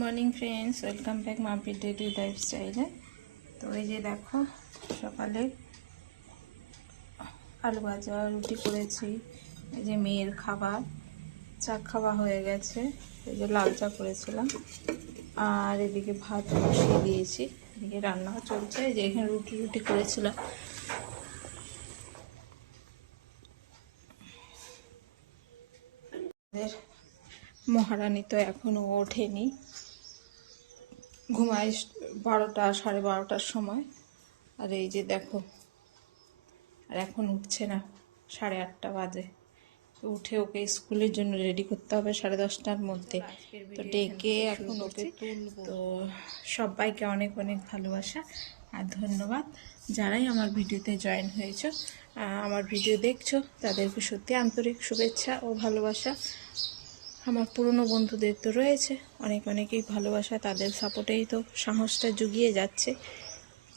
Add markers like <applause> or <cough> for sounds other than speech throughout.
Morning friends, welcome back মাম্পির daily লাইফস্টাইলে। তো এই যে দেখো, সকালে আলু ভাজা, রুটি করেছি, এই যে মেয়ের খাবার, চা খাওয়া হয়ে গেছে, এই যে লাল চা করেছিলাম, আর এদিকে ভাত বসিয়ে দিয়েছি, এদিকে রান্নাও চলছে, এই যে এখানে রুটি রুটি করেছিলাম। মহারানী তো এখনও ওঠেনি। ঘুমায় বারোটা সাড়ে বারোটার সময়। আর এই যে দেখো আর এখন উঠছে না সাড়ে আটটা বাজে। উঠে ওকে স্কুলের জন্য রেডি করতে হবে সাড়ে দশটার মধ্যে। তো ডেকে এখন ওকে তো সবাইকে অনেক অনেক ভালোবাসা আর ধন্যবাদ। যারাই আমার ভিডিওতে জয়েন হয়েছো আমার ভিডিও দেখছ তাদেরকে সত্যি আন্তরিক শুভেচ্ছা ও ভালোবাসা। আমার পুরনো বন্ধুদের তো রয়েছে। অনেক অনেকেই ভালোবাসা, তাদের সাপোর্টেই তো সাহসটা জুগিয়ে যাচ্ছে।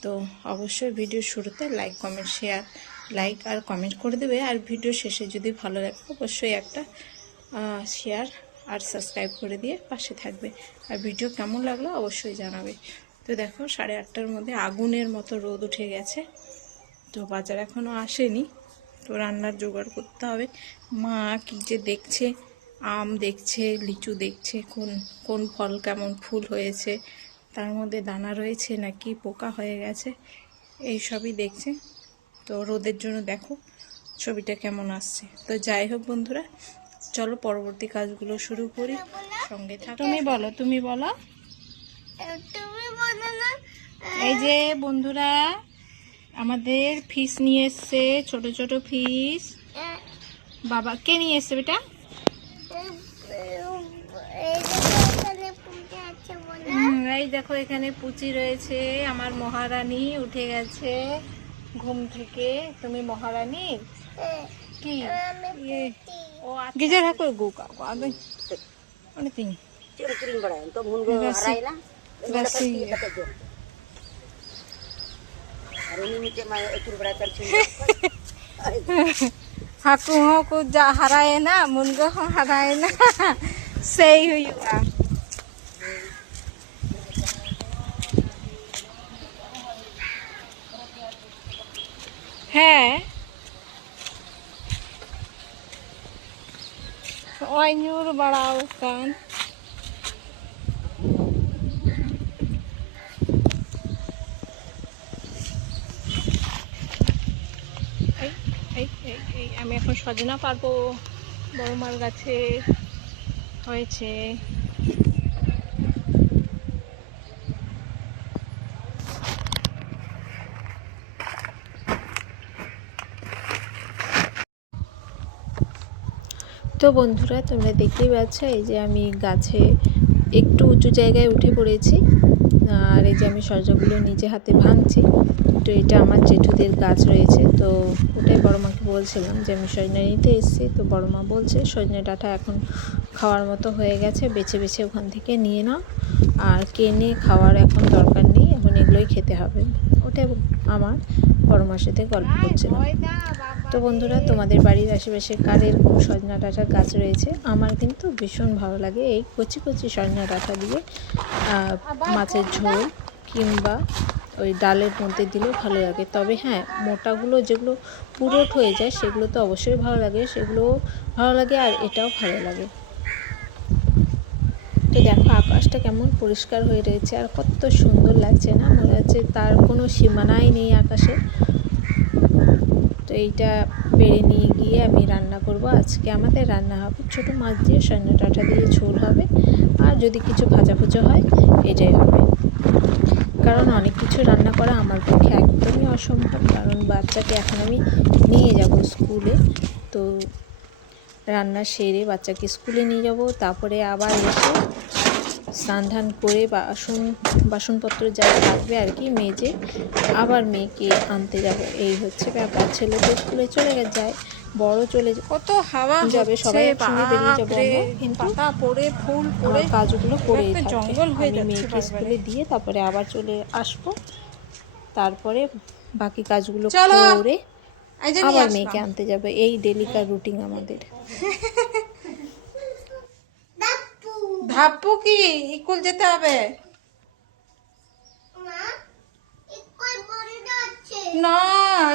তো অবশ্যই ভিডিও শুরুতে লাইক কমেন্ট শেয়ার লাইক আর কমেন্ট করে দেবে। আর ভিডিও শেষে যদি ভালো লাগে, অবশ্যই একটা শেয়ার আর সাবস্ক্রাইব করে দিয়ে পাশে থাকবে। আর ভিডিও কেমন লাগল, অবশ্যই জানাবে। তো দেখো, সাড়ে আটটার মধ্যে আগুনের মতো রোদ উঠে গেছে। তো বাজার এখনও আসেনি। তো রান্নার জোগাড় করতে হবে। মা কি যে দেখছে আম দেখছে লিচু দেখছে কোন কোন ফল কেমন ফুল হয়েছে তার মধ্যে দানা রয়েছে নাকি পোকা হয়ে গেছে এই সবই দেখছে। তো রোদের জন্য দেখো ছবিটা কেমন আসছে। তো যাই হোক বন্ধুরা চলো পরবর্তী কাজগুলো শুরু করি। সঙ্গে থাক। তুমি বলো তুমি বলো। তুমি এই যে বন্ধুরা আমাদের ফিস নিয়ে এসছে ছোট ছোট ফিস। বাবা কে নিয়ে এসছে বেটা? এই দেখো এখানে পুচি রয়েছে আমার মহারানী উঠে গেছে ঘুম থেকে। তুমি মহারানী? কি? ইয়ে, ও গিজে গু কাকু আদে মানে তো মুন গো আর উনি মা একটু ᱦᱟᱹᱠᱩ ᱦᱚᱸᱠᱚ ᱡᱟᱜ ᱦᱟᱨᱟᱭᱮᱱᱟ ᱢᱩᱱᱜᱟᱹ ᱦᱚᱸ ᱦᱟᱨᱟᱭᱮᱱᱟ ᱥᱮᱭ ᱦᱩᱭᱩᱜᱼᱟ ᱦᱮᱸ ᱱᱚᱜᱼᱚᱭ ᱧᱩᱨ ᱵᱟᱲᱟᱣ ᱟᱠᱟᱱ সজনা পারব। বড় মার গাছে হয়েছে। তো বন্ধুরা, তোমরা দেখতেই পাচ্ছ, এই যে আমি গাছে একটু উঁচু জায়গায় উঠে পড়েছি। আর এই যে আমি সরজাগুলো নিজে হাতে ভাঙছি, তো এটা আমার জেঠুদের গাছ রয়েছে। তো ওটাই বড় মাকে বলছিলাম যে আমি সজনা নিতে এসেছি, তো বড় মা বলছে, সজনে ডাঁটা এখন খাওয়ার মতো হয়ে গেছে, বেছে বেছে ওখান থেকে নিয়ে নাও। আর কেনে খাওয়ার এখন দরকার নেই, এখন এগুলোই খেতে হবে। ওটাই আমার বড় মার সাথে গল্প করছিলাম। তো বন্ধুরা, তোমাদের বাড়ির আশেপাশে কার এরকম সজনা ডাঁটার গাছ রয়েছে? আমার কিন্তু ভীষণ ভালো লাগে এই কচি কচি সজনা ডাঁটা দিয়ে। মাছের ঝোল কিংবা ওই ডালের মধ্যে দিলেও ভালো লাগে। তবে হ্যাঁ মোটাগুলো যেগুলো পুরোট হয়ে যায়, সেগুলো তো অবশ্যই ভালো লাগে সেগুলো ভালো লাগে আর এটাও ভালো লাগে। তো দেখো, আকাশটা কেমন পরিষ্কার হয়ে রয়েছে আর কত সুন্দর লাগছে না? মনে হচ্ছে তার কোনো সীমানাই নেই আকাশে। তো এইটা বেড়ে নিয়ে গিয়ে আমি রান্না করব। আজকে আমাদের রান্না হবে ছোট মাছ দিয়ে সৈন্য ডাঁটা দিয়ে ঝোল হবে। আর যদি কিছু ভাজা ভুজা হয়, এটাই হবে। কারণ অনেক কিছু রান্না করা আমার পক্ষে একদমই অসম্ভব। কারণ বাচ্চাকে এখন আমি নিয়ে যাব স্কুলে। তো রান্না সেরে বাচ্চাকে স্কুলে নিয়ে যাব। তারপরে আবার এসে স্নান ধান করে বাসন বাসনপত্র যা থাকবে আর কি মেজে আবার মেয়েকে আনতে যাব। এই হচ্ছে ব্যাপার। ছেলে তো স্কুলে চলে যায় বড় চলে কত হাওয়া যাবে সবাই একসঙ্গে বেরিয়ে যাব কিন্তু পাতা পড়ে ফুল পড়ে কাজগুলো করে জঙ্গল হয়ে মেয়েকে স্কুলে দিয়ে তারপরে আবার চলে আসব। তারপরে বাকি কাজগুলো। করে আবার মেয়েকে আনতে যাবে। এই ডেলিকার রুটিন আমাদের। <laughs> ভাববো কি? স্কুল যেতে হবে। মা স্কুল বন্ধ আছে। না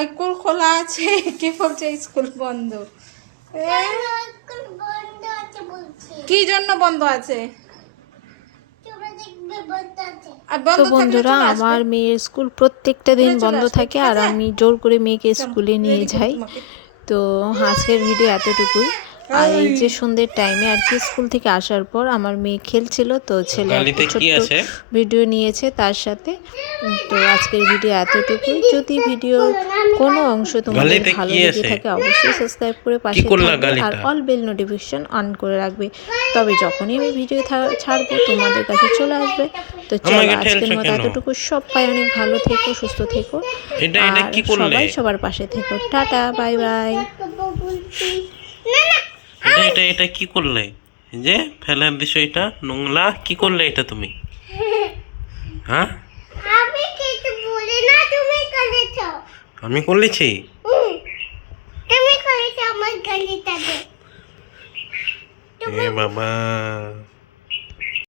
স্কুল খোলা আছে। <laughs> কে বলছে স্কুল বন্ধ? এ, কেন স্কুল বন্ধ আছে বলছি? কি জন্য বন্ধ আছে? বন্ধ আছে। তো বন্ধুরা আমার মেয়ের স্কুল প্রত্যেকটা দিন বন্ধ থাকে আর আমি জোর করে মেয়েকে স্কুলে নিয়ে যাই। তো আজকের ভিডিও এতটুকুই। আর এই যে সন্ধ্যের টাইমে আর কি স্কুল থেকে আসার পর আমার মেয়ে খেলছিল তো ছেলে ছোট্ট ভিডিও নিয়েছে তার সাথে। তো আজকের ভিডিও এতটুকুই। যদি ভিডিওর কোনো অংশ তোমাদের ভালো লেগে থাকে অবশ্যই সাবস্ক্রাইব করে পাশে থাকবে আর অল বেল নোটিফিকেশন অন করে রাখবে। তবে যখনই আমি ভিডিও ছাড়বো তোমাদের কাছে চলে আসবে। তো চলো আজকের মতো? এতটুকু। সবাই অনেক ভালো থেকো সুস্থ থেকো। এটা এটা আর সবাই সবার পাশে থেকো। টাটা বাই বাই না না এটা এটা এটা কি করলে? যে ফেলার দিছো এটা নোংলা কি করলে এটা তুমি? হ্যাঁ? আমি কিছু বলি না তুমি করেছ। আমি করলেছি? তুমি করেছ আমার গালিটাকে এ বাবা।